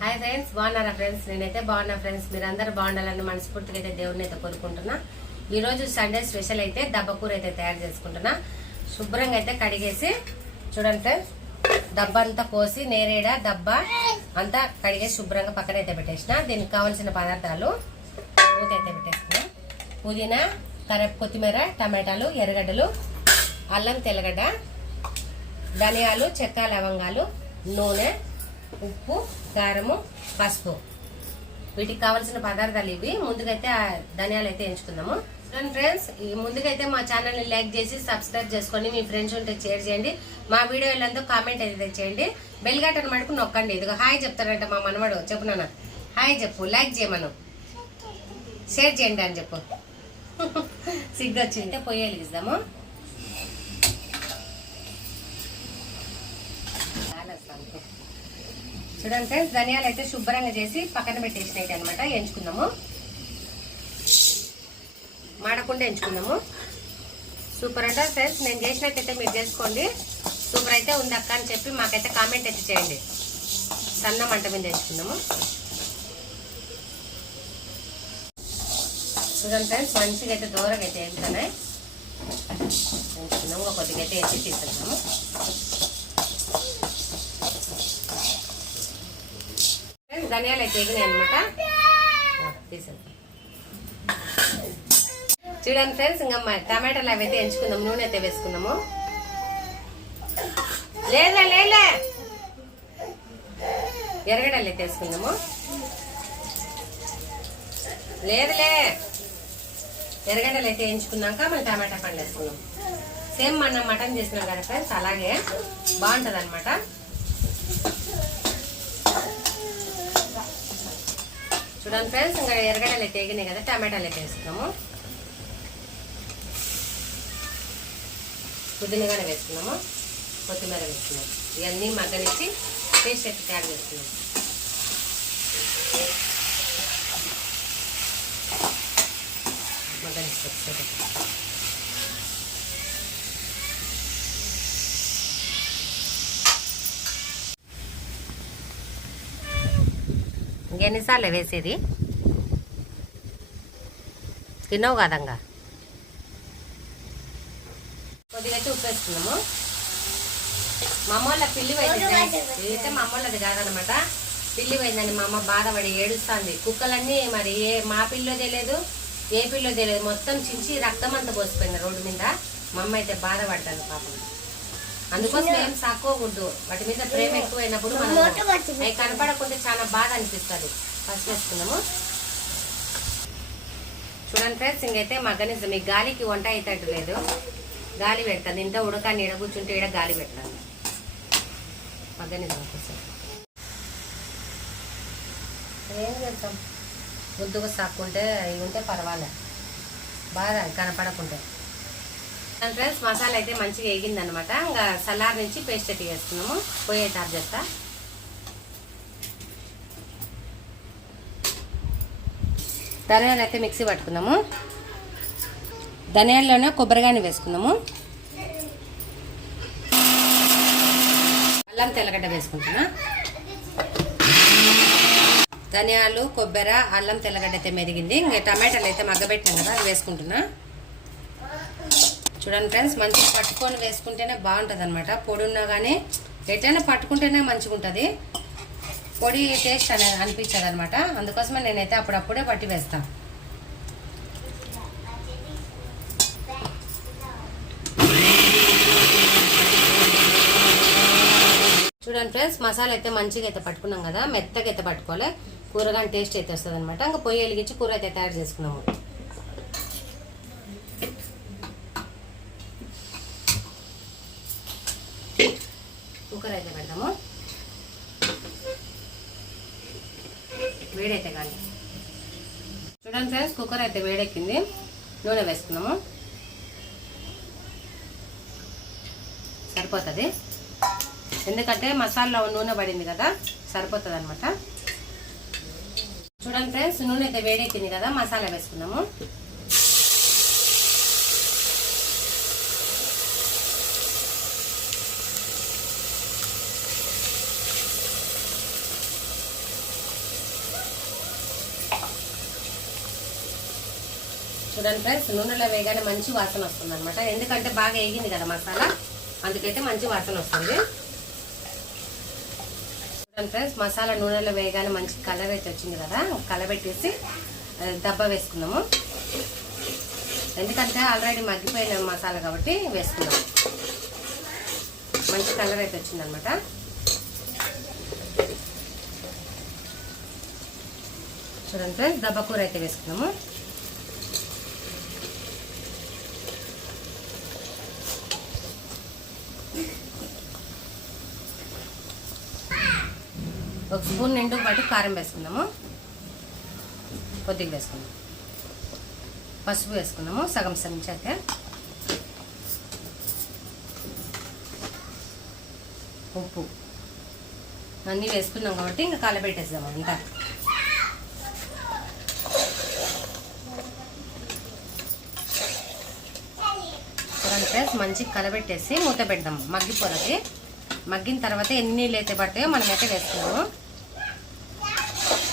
Hi friends, బాగున్నారా friends? నేనైతే బాగున్నా ఫ్రెండ్స్. మీరందరూ బాగుండాలని మనస్ఫూర్తిగా అయితే దేవుడిని అయితే కోరుకుంటున్నా. ఈ రోజు సండే స్పెషల్ అయితే దబ్బకూర అయితే తయారు చేసుకుంటున్నా. శుభ్రంగా అయితే కడిగేసి చూడండి ఫ్రెండ్స్, డబ్బా అంతా కోసి నేరేడ డబ్బా అంతా కడిగేసి శుభ్రంగా పక్కన అయితే పెట్టేసిన. దీనికి కావాల్సిన పదార్థాలు మూత అయితే పెట్టేసుకున్నా. పుదీనా, కొత్తిమీర, టమాటాలు, ఎర్రగడ్డలు, అల్లం తెల్లగడ్డ, ధనియాలు, చెక్క, లవంగాలు, నూనె, ఉప్పు, కారము, పసుపు. వీటికి కావాల్సిన పదార్థాలు ఇవి. ముందుకైతే ధనియాలు అయితే ఎంచుకుందాము. ఫ్రెండ్స్, ఈ ముందుకైతే మా ఛానల్ని లైక్ చేసి సబ్స్క్రైబ్ చేసుకొని మీ ఫ్రెండ్స్ ఉంటే షేర్ చేయండి. మా వీడియో వెళ్ళందుకు కామెంట్ అయితే చేయండి. బెల్ గంటను మటుకు నొక్కండి. ఇదిగో హాయ్ చెప్తారంట మా మనవడు. చెప్పు నాన్న, హాయ్ చెప్పు, లైక్ చేయమను, షేర్ చేయండి అని చెప్పు. సిగ్గు వచ్చింటే పొయ్యి వెలిగిస్తాము. చూడండి ఫ్రెండ్స్, ధనియాలు అయితే శుభ్రంగా చేసి పక్కన పెట్టేసినట్టు అనమాట. ఎంచుకుందాము, మాడకుండా ఎంచుకుందాము. సూపర్ అంటే ఫ్రెండ్స్, నేను చేసినట్టయితే మీరు చేసుకోండి. సూపర్ అయితే ఉంది అక్క అని చెప్పి మాకైతే కామెంట్ అయితే చేయండి. సన్న మంట మీద ఎంచుకుందాము. చూడండి ఫ్రెండ్స్, మంచిగా అయితే దూరంగా అయితే ఎంచుతున్నాయి. ఎంచుకుందాము, కొద్దిగా అయితే ఎంచి తీసుకుందాము. ధనియాలు అయితే ఎగినాయి అనమాట. తీసేద్దాం. చూడండి ఫ్రెండ్స్, ఇంకా టమాటాలు అవి అయితే ఎంచుకుందాం. నూనె అయితే వేసుకుందాము. లేదా లేలే ఎర్రగడ్డలు అయితే వేసుకుందాము. లేదులే ఎర్రగడ్డలు అయితే ఎంచుకున్నాక మనం టమాటా పండు వేసుకుందాం. సేమ్ మనం మటన్ చేసినాం కదా ఫ్రెండ్స్, అలాగే బాగుంటుంది అనమాట. చూడండి ఫ్రెండ్స్, ఇంకా ఎర్రగడ్డలు అయితే ఎగినాయి కదా, టమాటాలు అయితే వేసుకున్నాము. పుదీనాగానే వేసుకున్నాము, కొత్తిమీర వేసుకున్నాము. ఇవన్నీ మగ్గనిచ్చి పేస్ట్ అయితే తయారు చేసుకున్నాము. మగ్గనిచ్చి ఇంకెన్నిసార్లు వేసేది? తిన్నావు కదంగా. కొద్దిగా అయితే ఉప్పు వేసుకున్నాము. మా అమ్మ వాళ్ళ పిల్లి పోయింది. ఇదైతే మా అమ్మ వాళ్ళది కాదనమాట. పిల్లి పోయిందని మా అమ్మ బాధపడి ఏడుస్తుంది. కుక్కలన్నీ మరి మా పిల్లో తెలియదు, ఏ పిల్లో తెలియదు, మొత్తం చించి రక్తం అంతా పోసిపోయింది రోడ్డు మీద. మా అమ్మ అయితే బాధపడుతుంది పాపం. అందుకోసం ఏం సాకోకూడదు. వాటి మీద ప్రేమ ఎక్కువైనప్పుడు మనం అవి కనపడకుంటే చాలా బాధ అనిపిస్తుంది. ఫస్ట్ వేసుకున్నాము. చూడండి ఫ్రెండ్స్, ఇంకైతే మగ్గనిస్తాం. ఈ గాలికి వంట అయితట్టు లేదు, గాలి పెడతాను. ఇంత ఉడకాన్ని ఈడ కూర్చుంటే ఈడ గాలి పెడతాను. మగ్గనిస్తాం కోసం ఏం చేస్తాం, ముద్దుగా సాక్కుంటే ఇవి ఉంటే పర్వాలే, బాగా కనపడకుంటే. ఫ్రెండ్స్, మసాలా అయితే మంచిగా ఎగింది అనమాట. ఇంకా సలార్ నుంచి పేస్ట్ అయితే వేస్తున్నాము. పొయ్యి అయితే ఆఫ్ చేస్తా. ధనియాలు అయితే మిక్సీ పట్టుకున్నాము. ధనియాల్లోనే కొబ్బరిగానే వేసుకున్నాము. అల్లం తెల్లగడ్డ వేసుకుంటున్నా. ధనియాలు, కొబ్బరి, అల్లం తెల్లగడ్డ అయితే మెదిగింది. ఇంకా టమాటాలు అయితే మగ్గబెట్టాం కదా, అది వేసుకుంటున్నా. చూడండి ఫ్రెండ్స్, మంచిగా పట్టుకొని వేసుకుంటేనే బాగుంటుంది అనమాట. పొడి ఉన్నా కానీ ఎటైనా పట్టుకుంటేనే మంచిగా ఉంటుంది. పొడి టేస్ట్ అనేది అనిపించదు అనమాట. అందుకోసమే నేనైతే అప్పుడప్పుడే పట్టి వేస్తాను. చూడండి ఫ్రెండ్స్, మసాలా అయితే మంచిగా అయితే పట్టుకున్నాం కదా, మెత్తగా అయితే పట్టుకోవాలి. కూరగాని టేస్ట్ అయితే వస్తుంది అనమాట. ఇంకా పొయ్యి వెలిగించి కూర అయితే తయారు చేసుకున్నాము. కుక్కర్ అయితే పెడతాము. వేడైతే కానీ చూడండి ఫ్రెండ్స్, కుక్కర్ అయితే వేడెక్కింది. నూనె వేసుకున్నాము. సరిపోతుంది, ఎందుకంటే మసాలా నూనె పడింది కదా, సరిపోతుంది అనమాట. చూడండి ఫ్రెండ్స్, నూనె అయితే వేడెక్కింది కదా, మసాలా వేసుకున్నాము. చూడండి ఫ్రెండ్స్, నూనెలో వేయగానే మంచి వాసన వస్తుంది అనమాట. ఎందుకంటే బాగా వేగింది కదా మసాలా, అందుకైతే మంచి వాసన వస్తుంది. చూడండి ఫ్రెండ్స్, మసాలా నూనెలో వేయగానే మంచి కలర్ అయితే వచ్చింది కదా. కలబెట్టేసి దబ్బ వేసుకున్నాము. ఎందుకంటే ఆల్రెడీ మగ్గిపోయిన మసాలా కాబట్టి వేసుకున్నాము. మంచి కలర్ అయితే వచ్చింది అనమాట. చూడండి ఫ్రెండ్స్, దబ్బ కూర అయితే వేసుకున్నాము. ఒక స్పూన్ నిండు పాటు కారం వేసుకుందాము. కొద్దిగా వేసుకుందాం. పసుపు వేసుకున్నాము సగం చెంచా అయితే. ఉప్పు అన్నీ వేసుకున్నాం కాబట్టి ఇంకా కలబెట్టేద్దాం అంతా. ఫ్రెండ్స్, మంచిగా కలబెట్టేసి మూత పెడదాం మగ్గిపోలకి. మగ్గిన తర్వాత ఎన్ని నీళ్ళు అయితే పడతాయో మనమైతే వేసుకున్నాము.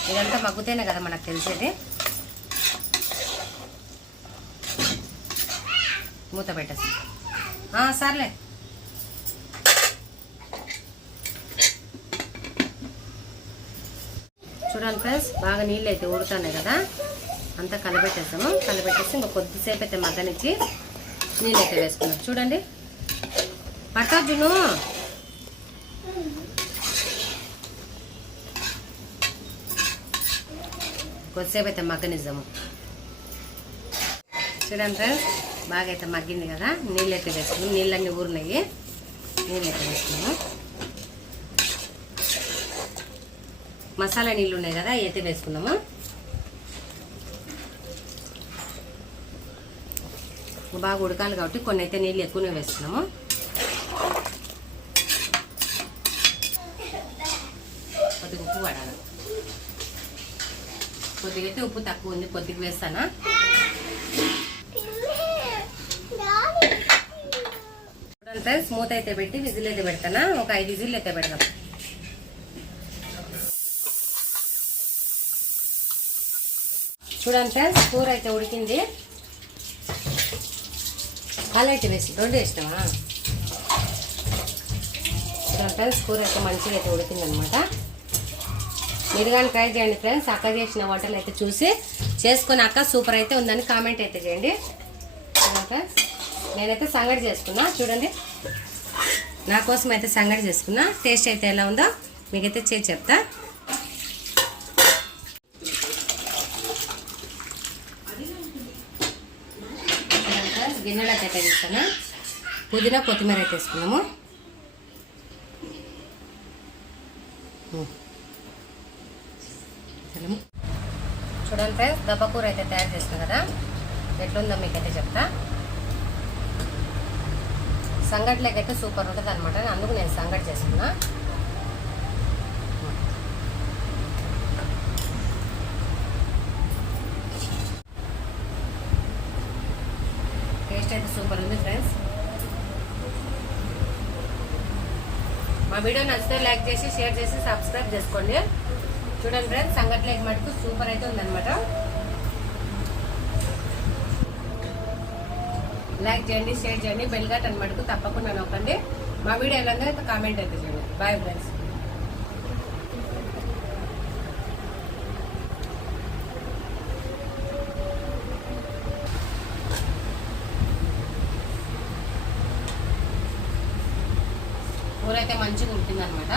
ఇదంతా మగ్గుతేనే కదా మనకు తెలిసేది. మూత పెట్టేసి సర్లే. చూడండి ఫ్రెండ్స్, బాగా నీళ్ళు అయితే ఊరుతున్నాయి కదా. అంతా కలబెట్టేస్తాము. కలబెట్టేసి ఇంకా కొద్దిసేపు అయితే మగ్గనిచ్చి నీళ్ళు అయితే వేసుకున్నాం. చూడండి పట్టాజును కొద్దిసేపు అయితే మగ్గనిద్దాము. చూడండి ఫ్రెండ్స్, బాగా అయితే మగ్గింది కదా. నీళ్ళు అయితే వేసుకున్నాం. నీళ్ళన్నీ ఊరినాయి. నీళ్ళు అయితే వేసుకున్నాము. మసాలా నీళ్ళు ఉన్నాయి కదా, అయితే వేసుకున్నాము. బాగా ఉడకాలి కాబట్టి కొన్ని అయితే నీళ్ళు ఎక్కువనే వేసుకున్నాము. కొద్దిగా ఉప్పు పడాలి. కొద్దిగా అయితే ఉప్పు తక్కువ ఉంది, కొద్దిగా వేస్తానా. ఫ్రెండ్స్, మూత అయితే పెట్టి విజిల్ అయితే పెడతానా. ఒక 5 విజిల్ అయితే పెడదాం. చూడండి ఫ్రెండ్స్, కూర అయితే ఉడికింది. పాలు అయితే వేసి 2 వేసినావా. చూడండి ఫ్రెండ్స్, కూర అయితే మంచిగా అయితే ఉడికింది అనమాట. మీరు కానీ ట్రై చేయండి ఫ్రెండ్స్. అక్క చేసిన వంటలు అయితే చూసి చేసుకుని అక్క సూపర్ అయితే ఉందని కామెంట్ అయితే చేయండి. చూడండి ఫ్రెండ్స్, నేనైతే సంగటి చేసుకున్నా. చూడండి, నా కోసం అయితే సంగటి చేసుకున్నా. టేస్ట్ అయితే ఎలా ఉందో మీకైతే చేసి చెప్తా. గిన్నెలో అయితే తీస్తాను. పుదీనా కొత్తిమీర అయితే వేసుకున్నాము. చూడండి ఫ్రెండ్స్, దబ్బ కూర అయితే తయారు చేస్తాను కదా. ఎట్లుందో మీకైతే చెప్తా. సంగట్లేకైతే సూపర్ ఉంటుంది అనమాట. అందుకు నేను సంగటి చేసుకున్నా. టేస్ట్ అయితే సూపర్ ఉంది ఫ్రెండ్స్. మా వీడియో నచ్చితే లైక్ చేసి షేర్ చేసి సబ్స్క్రైబ్ చేసుకోండి. చూడండి ఫ్రెండ్స్, సంగట్లేక మటుకు సూపర్ అయితే ఉందన్నమాట. లైక్ చేయండి, షేర్ చేయండి, బెల్ బటన్ మటుకు తప్పకుండా నొక్కండి. మా వీడియో ఎలా ఉందో కామెంట్ అయితే చేయండి. Bye friends. కూర అయితే మంచిగా ఉంటుందన్నమాట.